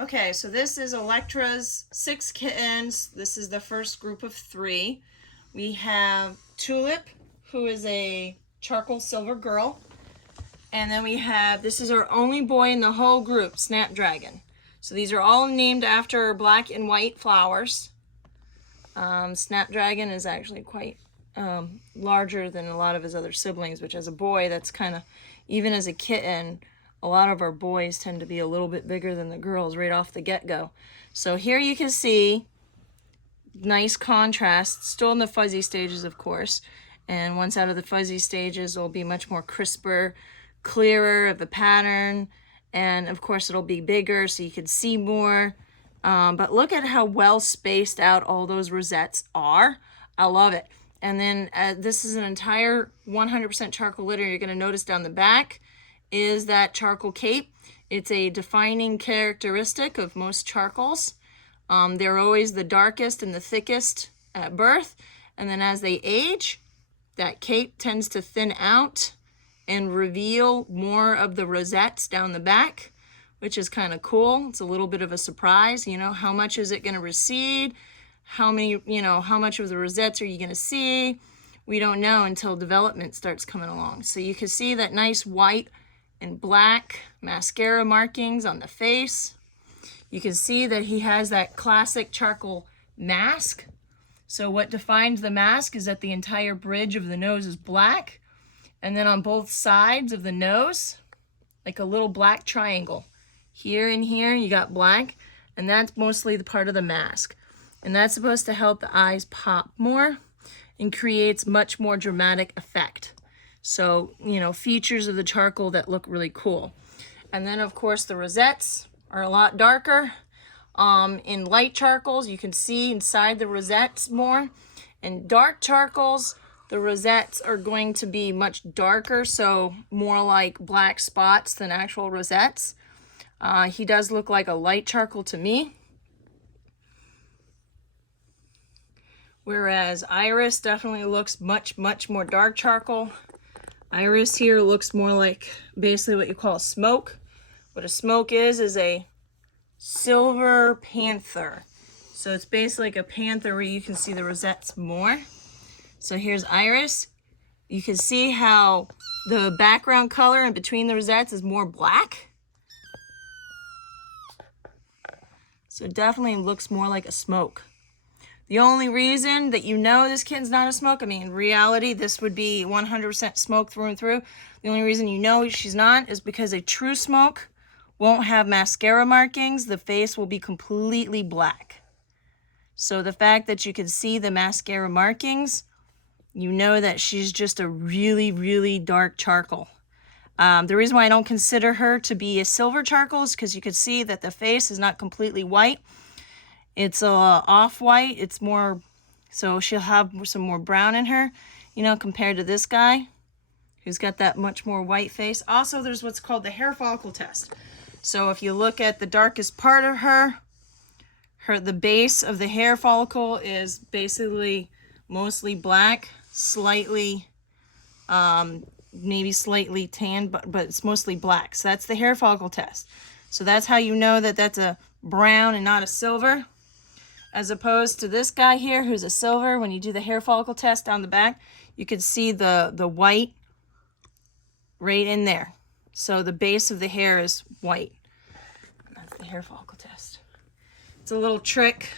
Okay, so this is Electra's 6 kittens. This is the first group of 3. We have Tulip, who is a charcoal silver girl. And then we have, this is our only boy in the whole group, SnapDragon. So these are all named after black and white flowers. SnapDragon is actually quite larger than a lot of his other siblings, which as a boy, that's kind of, even as a kitten, a lot of our boys tend to be a little bit bigger than the girls right off the get-go. So here you can see nice contrast, still in the fuzzy stages, of course. And once out of the fuzzy stages, it'll be much more crisper, clearer of the pattern. And of course, it'll be bigger so you can see more. But look at how well spaced out all those rosettes are. I love it. And then this is an entire 100% charcoal litter. You're going to notice down the back is that charcoal cape. It's a defining characteristic of most charcoals. They're always the darkest and the thickest at birth, and then as they age, that cape tends to thin out and reveal more of the rosettes down the back, which is kind of cool. It's a little bit of a surprise, you know, how much is it going to recede? How many, you know, how much of the rosettes are you going to see? We don't know until development starts coming along. So you can see that nice white and black mascara markings on the face. You can see that he has that classic charcoal mask. So what defines the mask is that the entire bridge of the nose is black. And then on both sides of the nose, like a little black triangle. Here and here, you got black, and that's mostly the part of the mask. And that's supposed to help the eyes pop more and creates much more dramatic effect. So, you know, features of the charcoal that look really cool. And then, of course, the rosettes are a lot darker. In light charcoals, you can see inside the rosettes more. In dark charcoals, the rosettes are going to be much darker, so more like black spots than actual rosettes. He does look like a light charcoal to me. Whereas Iris definitely looks much more dark charcoal. Iris here looks more like basically what you call a smoke. What a smoke is a silver panther. So it's basically like a panther where you can see the rosettes more. So here's Iris. You can see how the background color in between the rosettes is more black. So it definitely looks more like a smoke. The only reason that you know this kitten's not a smoke, I mean, in reality, this would be 100% smoke through and through. The only reason you know she's not is because a true smoke won't have mascara markings. The face will be completely black. So the fact that you can see the mascara markings, you know that she's just a really dark charcoal. The reason why I don't consider her to be a silver charcoal is because you can see that the face is not completely white. It's off-white. It's more, so she'll have some more brown in her, you know, compared to this guy who's got that much more white face. Also, there's what's called the hair follicle test. So if you look at the darkest part of the base of the hair follicle is basically mostly black, slightly, maybe slightly tan, but it's mostly black. So that's the hair follicle test. So that's how you know that that's a brown and not a silver. As opposed to this guy here, who's a silver. When you do the hair follicle test down the back, you can see the white right in there. So the base of the hair is white. That's the hair follicle test. It's a little trick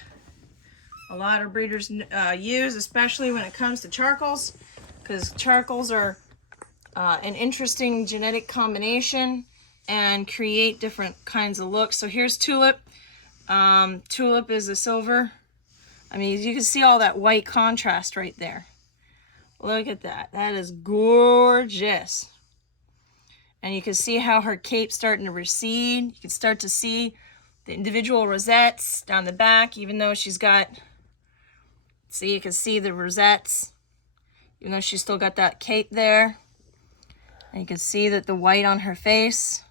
a lot of breeders use, especially when it comes to charcoals, because charcoals are an interesting genetic combination and create different kinds of looks. So here's Tulip. Tulip is a silver. I mean, you can see all that white contrast right there. Look at that. That is gorgeous. And you can see how her cape's starting to recede. You can start to see the individual rosettes down the back, even though she's got, see, you can see the rosettes, even though she's still got that cape there. And you can see that the white on her face.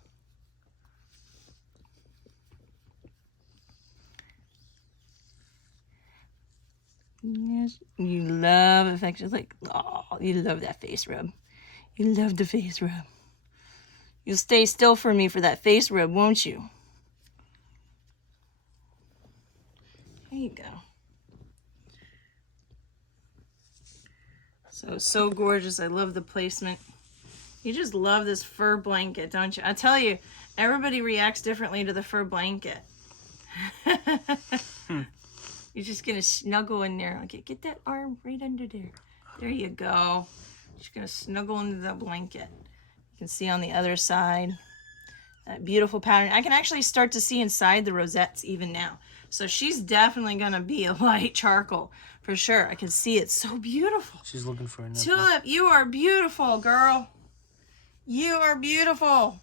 Yes, you love affection. Like, oh, you love that face rub. You love the face rub. You'll stay still for me for that face rub, won't you? you go. So gorgeous. I love the placement. You just love this fur blanket, don't you? I tell you, everybody reacts differently to the fur blanket. You're just gonna snuggle in there. Okay, get that arm right under there. There you go. Just gonna snuggle into the blanket. You can see on the other side that beautiful pattern. I can actually start to see inside the rosettes even now. So she's definitely gonna be a light charcoal for sure. I can see it. So beautiful. She's looking for a nipple. Tulip, you are beautiful, girl. You are beautiful.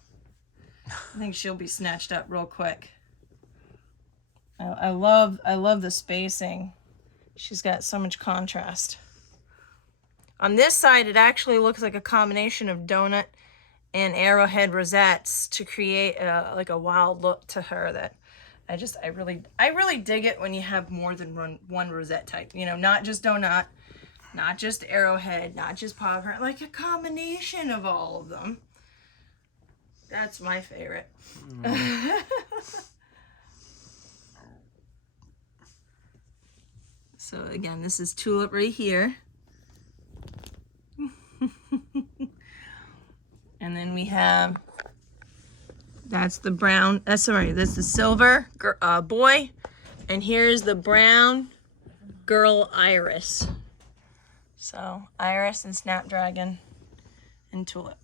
I think she'll be snatched up real quick. I love the spacing. She's got so much contrast. On this side, it actually looks like a combination of donut and arrowhead rosettes to create like a wild look to her that I really dig it when you have more than one rosette type. You know, not just donut, not just arrowhead, not just pomegranate, like a combination of all of them. That's my favorite. So again, this is Tulip right here. And then we have, that's the brown, that's the silver boy. And here's the brown girl Iris. So Iris and SnapDragon and Tulip.